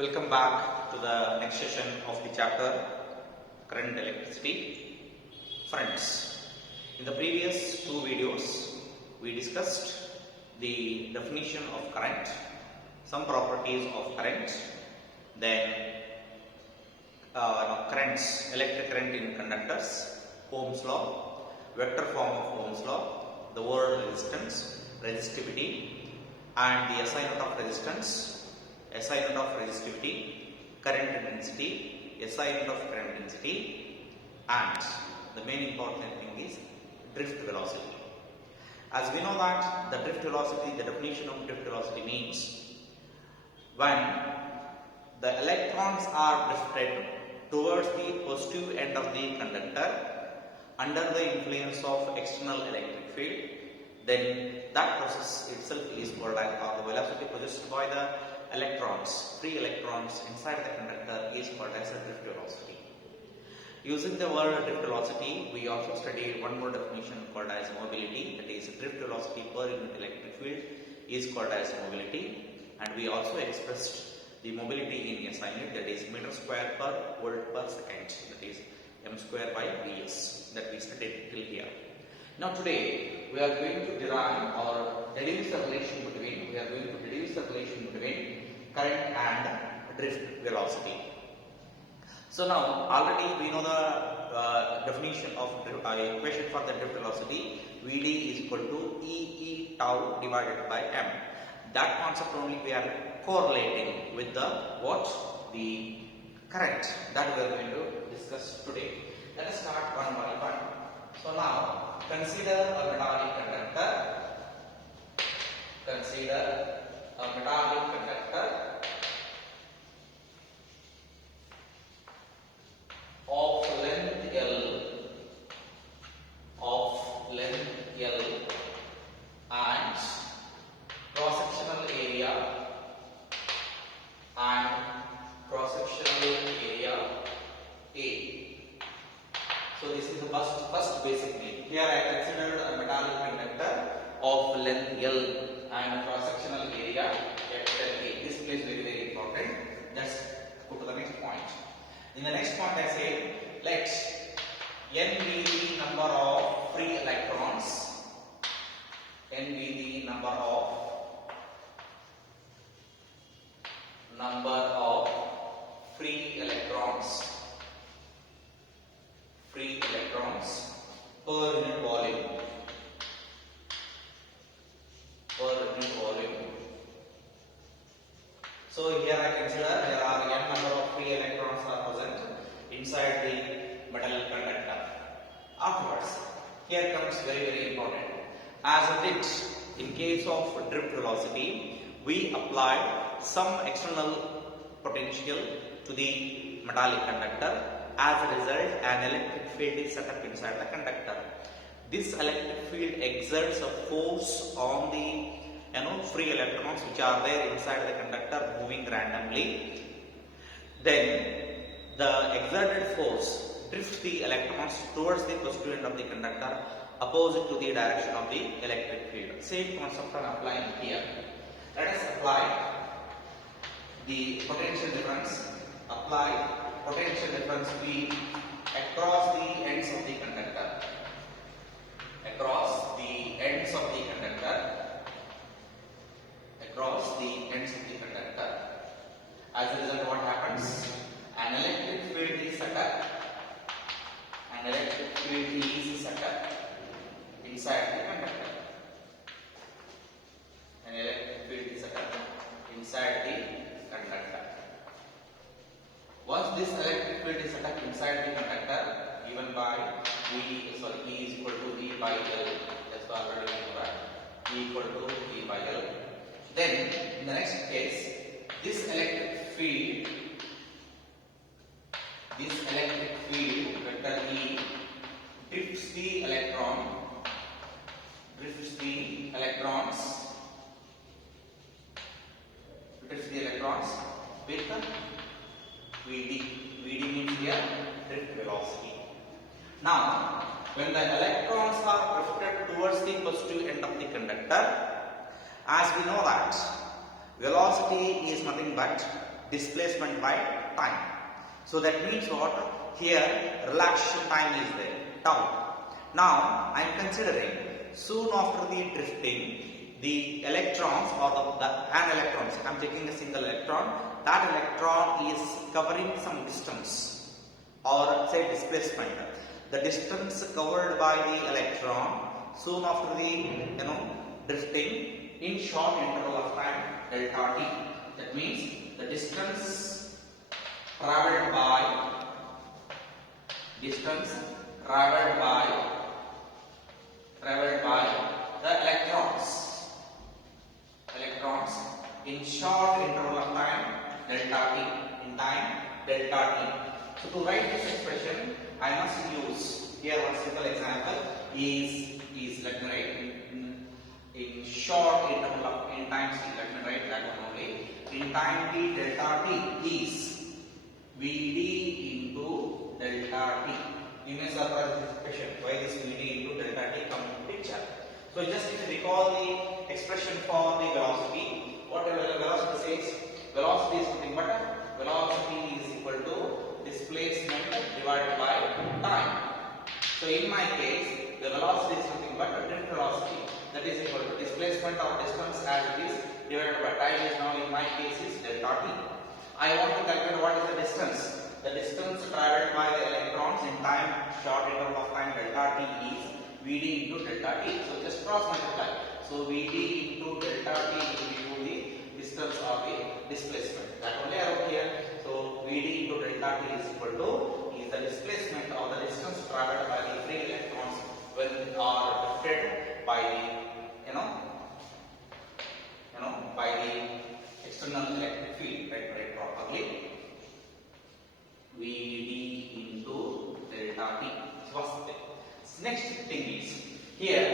Welcome back to the next session of the chapter Current Electricity. Friends, in the previous two videos we discussed the definition of current, some properties of current, then currents, electric current in conductors, Ohm's law, vector form of Ohm's law, the word resistance, resistivity, and the SI unit of resistance, SI unit of resistivity, current intensity, SI unit of current intensity, and the main important thing is drift velocity. As we know that the drift velocity, the definition of drift velocity means when the electrons are drifted towards the positive end of the conductor under the influence of external electric field, then that process itself is called as, or the velocity possessed by the electrons, free electrons inside the conductor is called as a drift velocity. Using the word drift velocity, we also studied one more definition called as mobility, that is drift velocity per unit electric field is called as mobility, and we also expressed the mobility in SI unit, that is meter square per volt per second, that is m square by Vs, that we studied till here. Now today we are going to derive or deduce the relation between, current and drift velocity. So now already we know the definition of equation for the drift velocity, Vd is equal to E tau divided by m. That concept only we are correlating with the the current that we are going to discuss today. Let us start one by one. So now consider a metallic conductor. Of length L and cross-sectional area A. So this is the first basic need. Here I considered a metallic conductor of length L and cross-sectional area capital A. This place very important. Let's go to the next point. In the next point I say, let n be the number of free electrons. N be the number of free electrons per unit volume. So here I consider there are n number of free electrons are present inside the metal conductor. Afterwards, here comes very important. As a did in case of drift velocity, we applied some external potential to the metallic conductor. As a result, an electric field is set up inside the conductor. This electric field exerts a force on the free electrons which are there inside the conductor moving randomly. Then the exerted force drifts the electrons towards the positive end of the conductor opposite to the direction of the electric field. Same concept I'm applying here. Let us apply the potential difference. Apply potential difference V across the ends of the conductor. As a result, what happens? An electric field is set up. Inside the conductor. Once this electric field is set up inside the conductor, given by E is equal to V by L. That's already we know that. E equal to V by L. Then in the next case, this electric field vector E drifts the electrons with Vd. Vd means here drift velocity. Now, when the electrons are drifted towards the positive end of the conductor, as we know that velocity is nothing but displacement by time. So that means what? Here relaxation time is there, tau. Now I am considering soon after the drifting, the electrons or an electron, I am taking a single electron, that electron is covering some distance or say displacement. The distance covered by the electron soon after the drifting in short interval of time delta t. That means the distance traveled by the electrons in short interval of time delta t, in time delta t. So to write this expression I must use here one simple example is let me write in short interval of in time t, let me write that one only. In time t delta t is Vd into delta t. You may surprise this expression. Why this Vd into delta t come into picture? So just if you recall the expression for the velocity, whatever the velocity says, velocity is nothing but velocity is equal to displacement divided by time. So in my case, the velocity is nothing but drift velocity, that is equal to displacement of distance as it is divided by time is now in my case is delta t. I want to calculate what is the distance. The distance traveled by the electrons in time short interval of time delta t is Vd into delta t. So just cross multiply. So Vd into delta t will give you the distance of the displacement. That only I wrote here. So Vd into delta t is equal to is the displacement of the distance traveled by the free electrons when are drifted by the by the external electric field. Write properly. Vd into delta t. First thing. Next thing is here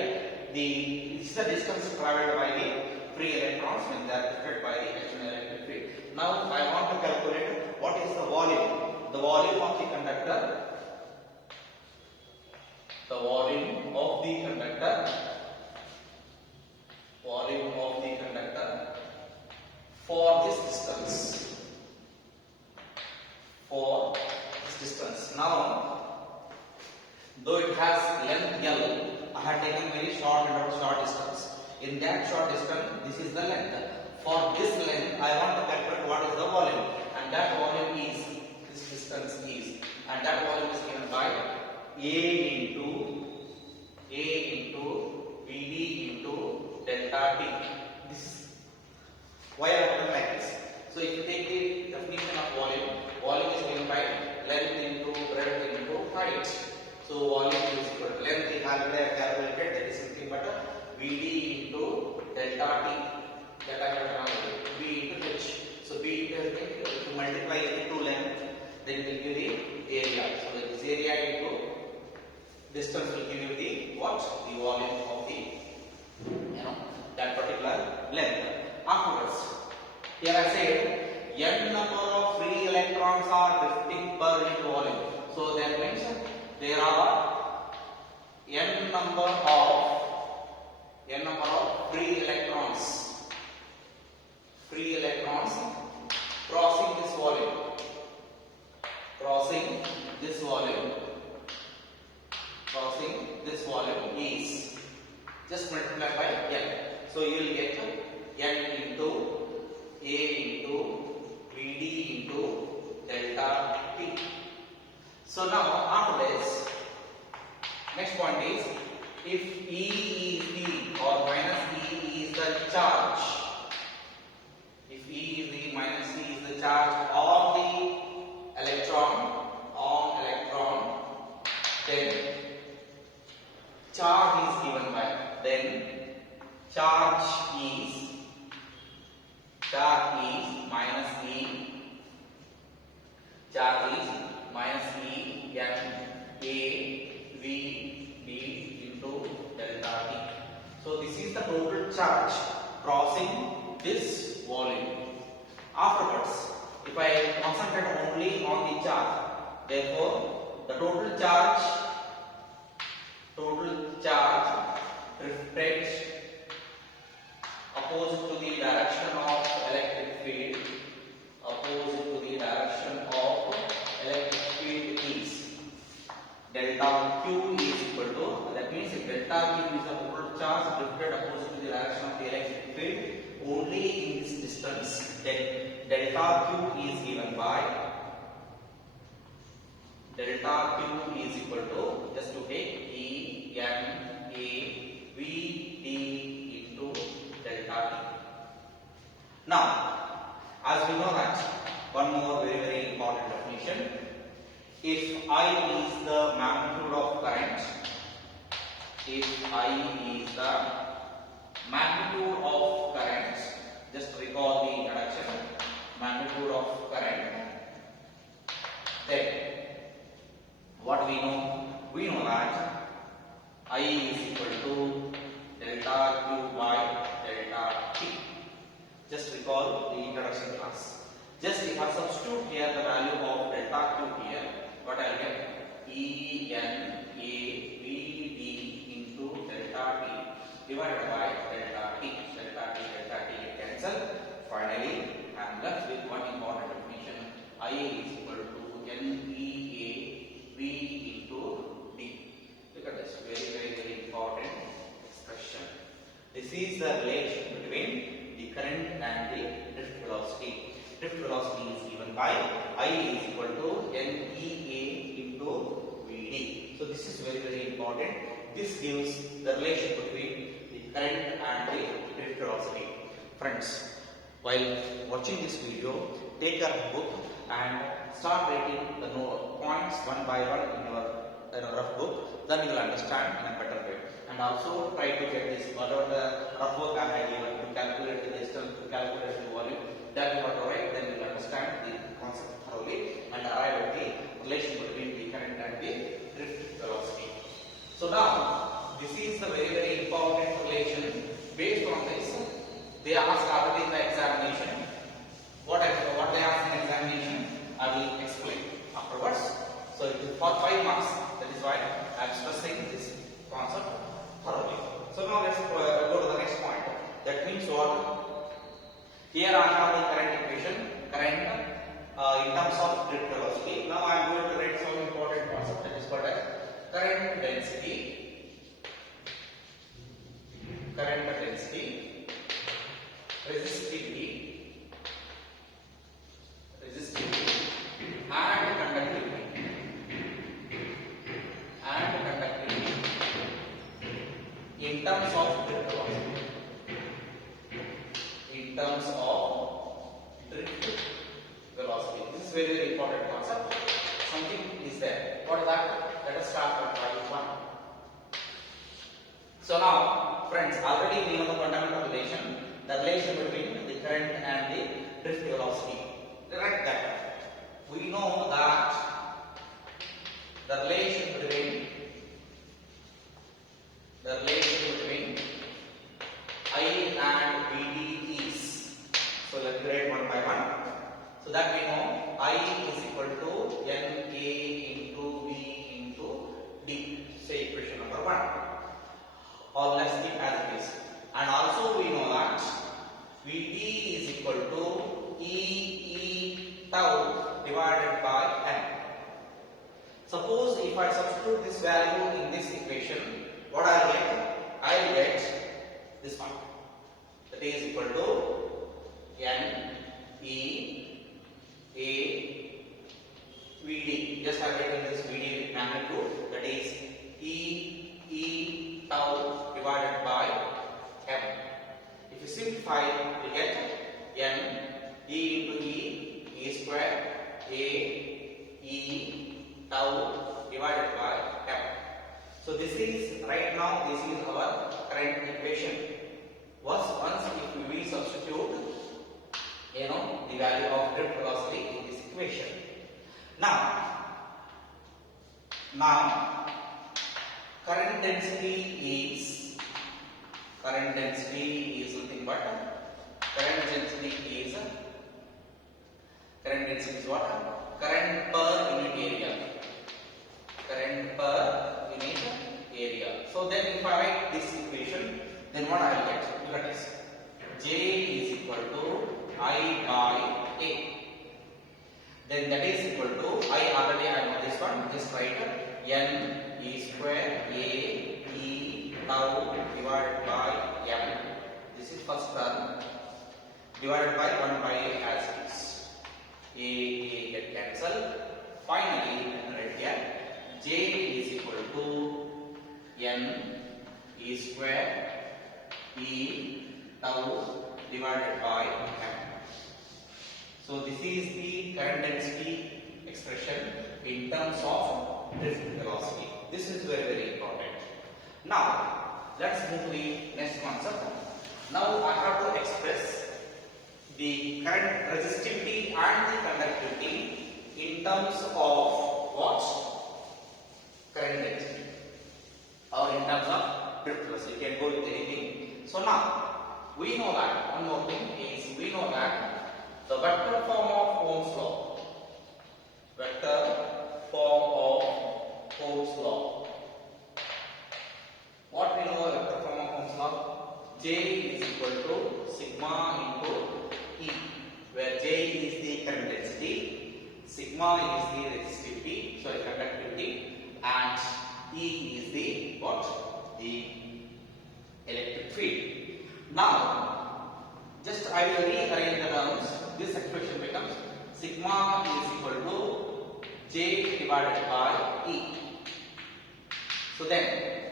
this is the distance traveled by the free electrons when they are drifted by the external electric field. Now I want to calculate what is the volume. The volume of the conductor. The volume of the conductor. Volume of the conductor for this distance. For this distance. Now, though it has length L, I have taken very short distance. In that short distance, this is the length. For this length, I want to calculate what is the volume, and that volume is this distance is, and that volume is given by A into Vd into delta t. This is why I have done like this. So if you take the definition of volume is given by length into breadth into height. So volume is equal to length we have calculated, that is something but Vd into delta t. That I have done V into h. So V into h, if you multiply it into length, then it will give the area. So this area into distance will give you the what? The volume of the that particular length. Afterwards, here I said n number of free electrons are drifting per unit volume. So that means there are n number of free electrons crossing this volume is just multiply by n. So you will get n into A into Vd into delta t. So now after this, next point is if E is the or minus E is the charge. If E is the minus E is the charge of the electron, then charge is given by charge is minus E. Charge is minus E n A V D into delta t. So this is the total charge crossing this volume. Afterwards, if I concentrate only on the charge, therefore the total charge reflects opposite to the direction of electric field, opposite distance, then delta Q is given by delta Q is equal to, just to take E N A V D into delta T. Now, as we know that, one more very important definition. If I is the magnitude of current, if I is the magnitude of current, just recall the introduction, magnitude of current, then what we know? We know that I is equal to delta Q by delta T. Just recall the introduction class. Just if I substitute here the value of delta Q here, what I will get? E N A V D into delta T divided by delta T. Delta T get cancelled. Finally, I am left with one important definition. I is equal to N E A V into D. Look at this, very important expression. This is the relation between the current and the drift velocity. Drift velocity is given by I is equal to NEA into VD. So this is very important. This gives the relation between the current and the drift velocity. Friends, while watching this video, take a book and start writing the points one by one in your rough book. Then you will understand in a better way. And also try to get this, whatever the rough work I have given, to calculate the distance, to calculate the volume, that you have to write, then you will understand the concept thoroughly and arrive at the relation between the current and the drift velocity. So now, this is the very important relation. Based on this, they asked already in the examination. What they asked in examination, I will explain afterwards. So it is for 5 marks. That is why I am stressing this concept thoroughly. So now let's go to the next point. That means what? Here I have the current equation, current in terms of drift velocity. Now I am going to write some important concept that is called as current density, resistivity, and conductivity. In terms of drift velocity. This is very important concept. Something is there. What is that? Let us start with value 1. So now, friends, already we know the fundamental relation, the relation between the current and the drift velocity. Correct that. We know that the relation between I and VD is. So let me write one by one. So that we know I is equal to NA into V into D. Say equation number 1. Or let's keep as it is. And also we know that VD is equal to E tau divided by N. Suppose if I substitute this value in this equation, what I will get? I will get this one. That is equal to N E A V D. Just I have written this VD magnitude. That is E tau divided by M. If you simplify, you get N E into E square E tau divided by M. So this is right now, this is our current equation. Once if we substitute the value of drift velocity in this equation. Now current density is nothing but current density is what? Current per unit area. So then if I write this equation, then what I will get? Look at this. J is equal to I by A. Then that is equal to I know this one. Just write N E square A E tau divided by M. This is first term. divided by 1 by A as it is. A get cancelled. Finally, right here, J is equal to N E square E tau divided by M. So this is the current density expression in terms of drift velocity. This is very important. Now let's move to the next concept. Now I have to express the current resistivity and the conductivity in terms of what? Current density, or in terms of drift velocity. You can go with anything. So now we know that one more thing is we know that the vector form of Ohm's law, what we know the vector form of Ohm's law? J is equal to sigma into E, where J is the current density, sigma is the resistivity, conductivity, and E is the what? The electric field. Now, just I will rearrange the terms. This expression becomes sigma is equal to J divided by E. So then,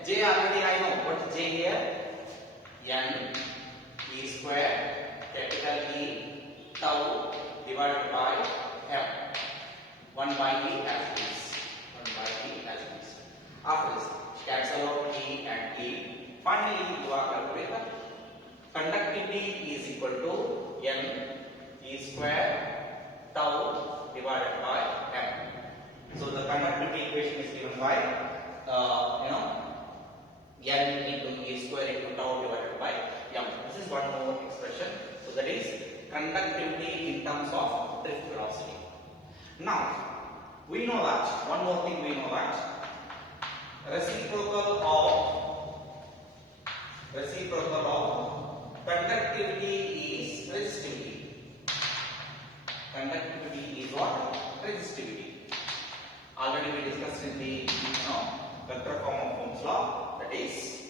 J already I know. What is J here? N E square capital E tau divided by M. 1 by E as it is. 1 by E as it is. After this, cancel out E and E. Finally, you are left with conductivity is equal to N E square tau divided by M. So the conductivity equation is given by N into E square into tau divided by M. This is one more expression. So that is conductivity in terms of drift velocity. Now we know that one more thing we know that reciprocal of conductivity is resistivity. Conductivity is what? Resistivity. Already we discussed in the vector form of Ohm's law, that is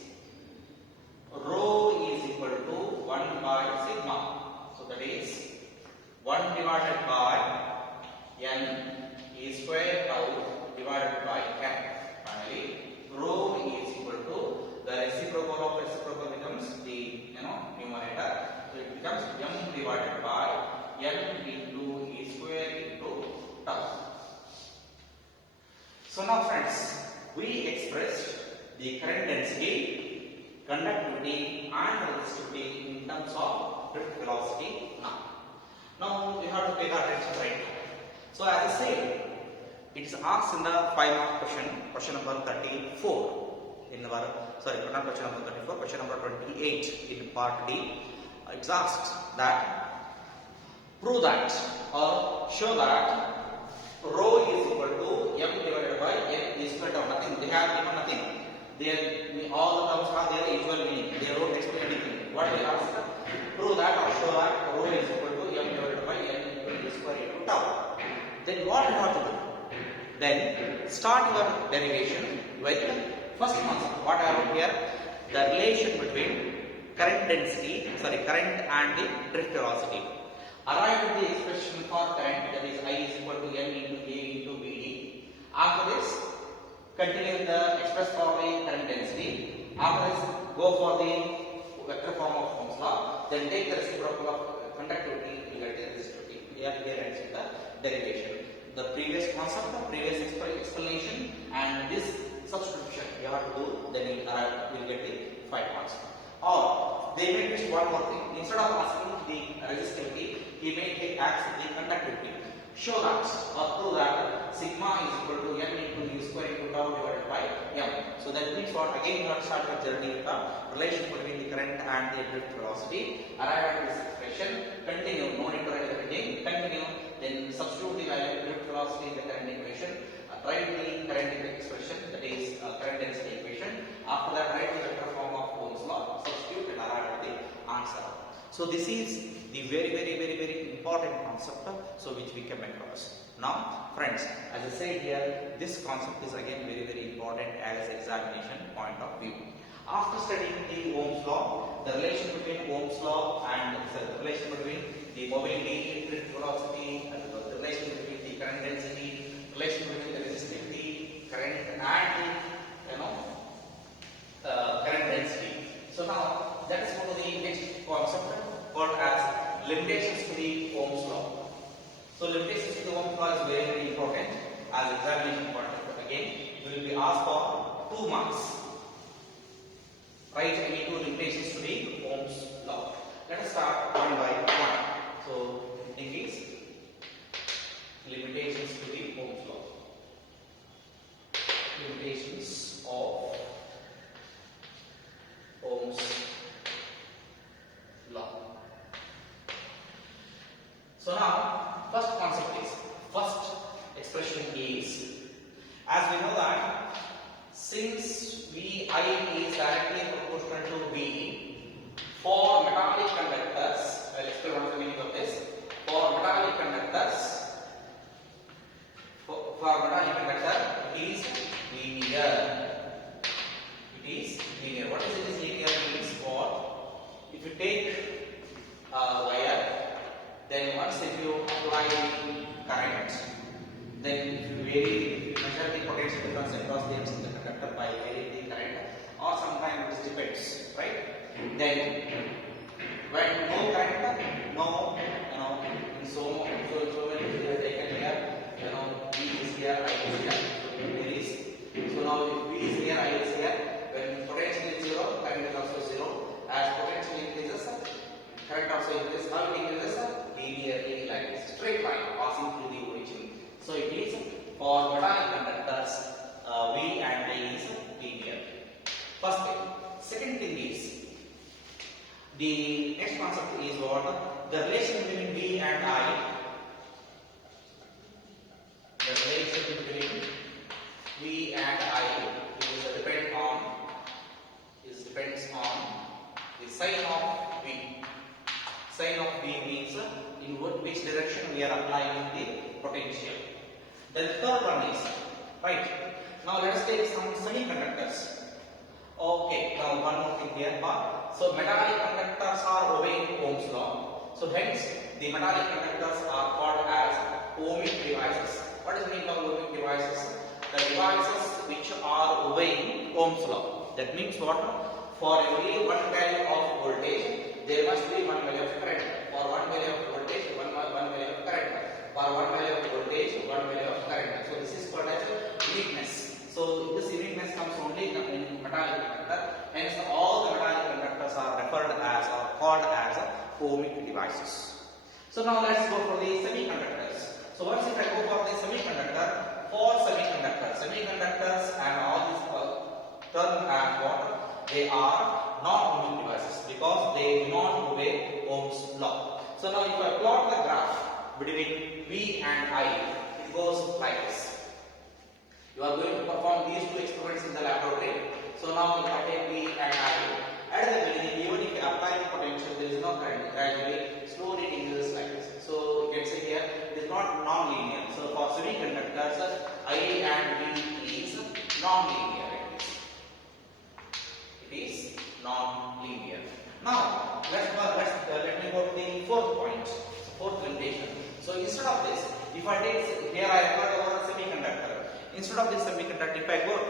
rho is equal to 1 by sigma. So that is 1 divided by N E square tau divided by M. Finally, rho is equal to the reciprocal of reciprocal becomes the numerator. So it becomes M divided by N into E square into tau. So now friends, we expressed the current density, conductivity and resistivity in terms of drift velocity now. Now you have to pay attention right now. So as I said, it is asked in the 5-mark question number 34 in our, not question number 34, question number 28 in part D. It's asked that prove that or show that rho is equal to M divided by N is equal to nothing. They have given nothing. All the terms have their usual meaning. They don't explain anything. What they ask? Prove that or show that rho is equal to M divided by N into E square into tau. Then what you have to do? Then start your derivation with first concept. What I wrote here? The relation between current and the drift velocity. Arrive at the expression for current, that is I is equal to N into A into Vd. After this, continue the express for the current density. After this, go for the vector form of Ohm's law. Then take the reciprocal of conductivity, you get the resistivity. Here ends with the derivation. The previous concept, the previous explanation, and this substitution you have to do. Then you will get the 5 marks. Or they may twist one more thing. Instead of asking the resistivity, he may take ask the conductivity. Show that or prove that sigma is equal to N into E square into tau divided by M. So that means what? Again you have to start your journey with the relation between the current and the drift velocity. Arrive at this expression. Continue. No need to write everything. Continue. Then substitute the value of drift velocity in the current equation. Write the current expression, that is current density equation. After that, write the vector form of Ohm's law. Substitute and arrive at the answer. So this is the very important concept, so which we came across. Now friends, as I said here, this concept is again very important as examination point of view. After studying the Ohm's law, the relation between Ohm's law and the relation between the mobility, drift velocity, and the relation between the current density, relation between the resistivity, current and the current density. So now let us go to the next concept called as limitations to the Ohm's law. So limitations to the Ohm's law is very, very important as examination point. Again, you will be asked for 2 marks. Write any 2 limitations to the Ohm's law. Let us start one by one. So it is limitations to the Ohm's law. Limitations of Ohm's law. So now, first concept is, first expression is, as we know that since Vi is directly proportional to V, for metallic conductors, I will explain what is the meaning of this. For metallic conductors, it is linear. It is linear. What is it is linear means what? If you take a wire, then once if you apply the current, then if you measure the potential difference across the ends of the conductor by varying the current, or sometimes it depends, right? Then when no current, no, in so many we have taken here, V is here, I is here, so there is. So now if V is here, I is here, when potential is 0, current is also 0. As potential increases, current also increases. How it increases? Linearly, like this, straight line passing through the origin. So it is for metallic conductors, V and I is linear. First thing. Second thing is, the next concept is what? The relation between V and I. The relation between V and I depends on the sign of V. Sign of V means in which direction we are applying the potential. Then the third one is, right, now let us take some semiconductors. Okay, now one more thing here. So metallic conductors are obeying Ohm's law. So hence the metallic conductors are called as ohmic devices. What is the meaning of ohmic devices? The devices which are obeying Ohm's law. That means what? For every one value of voltage, there must be one value of current. For one value of voltage, one value of current. For one value of voltage, one value of current. So this is called as uniqueness. So this uniqueness comes only in metallic conductor. Hence all the metallic conductors are referred as or called as ohmic devices. So now let's go for the semiconductors. So once if I go for the semiconductor, for semiconductors and all these term and what? They are non-ohmic devices because they do not obey Ohm's law. So now if I plot the graph between V and I, it goes like this. You are going to perform these 2 experiments in the laboratory. So now if I take V and I, at the beginning, even if you apply the potential, there is no current. Gradually, slowly it increases like this. So you can say here, it is not non-linear. So for semiconductors, I and V is non-linear. It is non-linear. Now let me go to the fourth point, fourth limitation. So instead of this, if I take here I referred over a semiconductor. Instead of this semiconductor,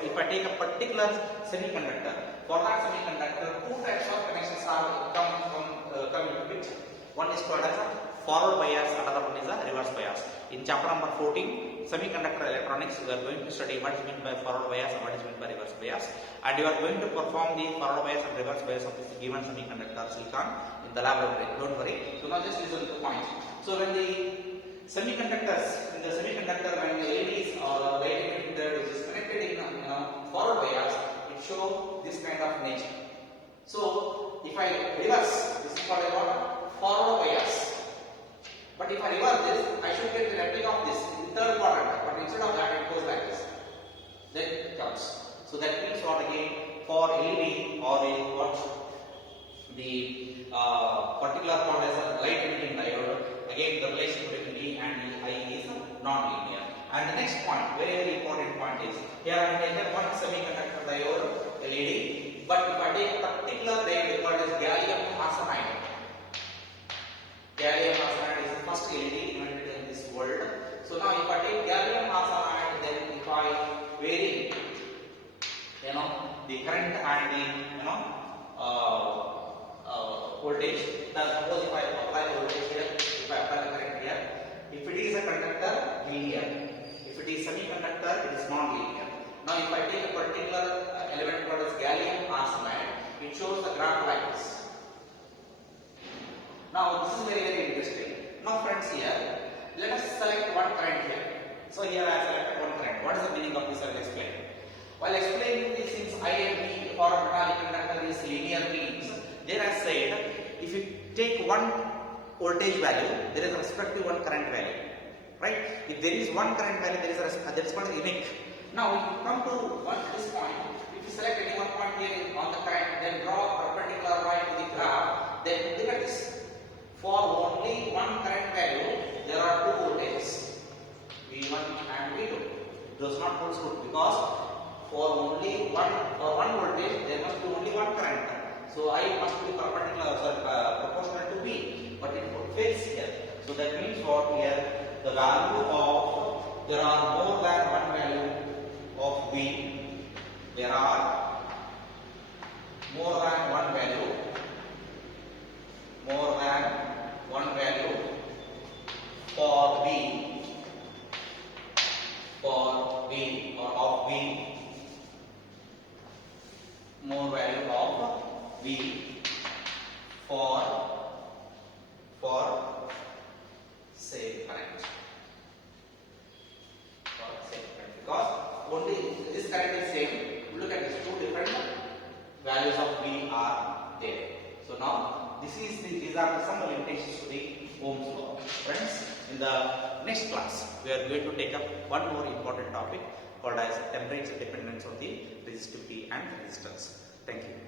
if I take a particular semiconductor, for that semiconductor, 2 types of connections are come into picture. One is called as a forward bias, another one is a reverse bias. In chapter number 14, semiconductor electronics, we are going to study what is meant by forward bias and what is meant by reverse bias, and you are going to perform the forward bias and reverse bias of this given semiconductor silicon in the laboratory. Don't worry. So now just listen to the point. So when the semiconductors, when the LEDs or light emitter is connected in forward bias, it shows this kind of nature. So if I reverse, this is called a forward bias. But if I reverse this, I should get the replica of this in the third quadrant. But instead of that, it goes like this. Then it comes. So that means what again? For LED or the particular called as a light emitting diode, again the relation between V and I is non-linear. And the next point, very, very important point is, here I have taken one semiconductor diode LED, but if I take a particular diode called as gallium arsenide, world. So now if I take gallium arsenide, then if I vary, the current and the voltage. Suppose if I apply voltage here, if I apply the current here, if it is a conductor, linear. If it is semiconductor, it is non-linear. Now if I take a particular element called as gallium arsenide, it shows the graph like this. Now this is very very interesting. Now friends, here let us select one current here. So here I have selected one current. What is the meaning of this? I will explain. While explaining this, since I and B for a metallic conductor is linear means, there I said if you take one voltage value, there is a respective one current value, right? If there is one current value, there is that is called unique. Now if you come to this point, if you select any one point here on the current, then draw a perpendicular line to the graph, then look at this. For only one current value, there are two voltages, V1 and V2. It does not hold true because for only one voltage, there must be only one current. So I must be proportional to V, but it fails here. So that means what here, the value of, there are more than one value of V. There are more than one value for V, or of V, more value of V for say current, because only this current is same. Look at these two different values of V are there. So now these are some limitations to the Ohm's law. Friends, in the next class we are going to take up one more important topic called as temperature dependence on the resistivity and resistance. Thank you.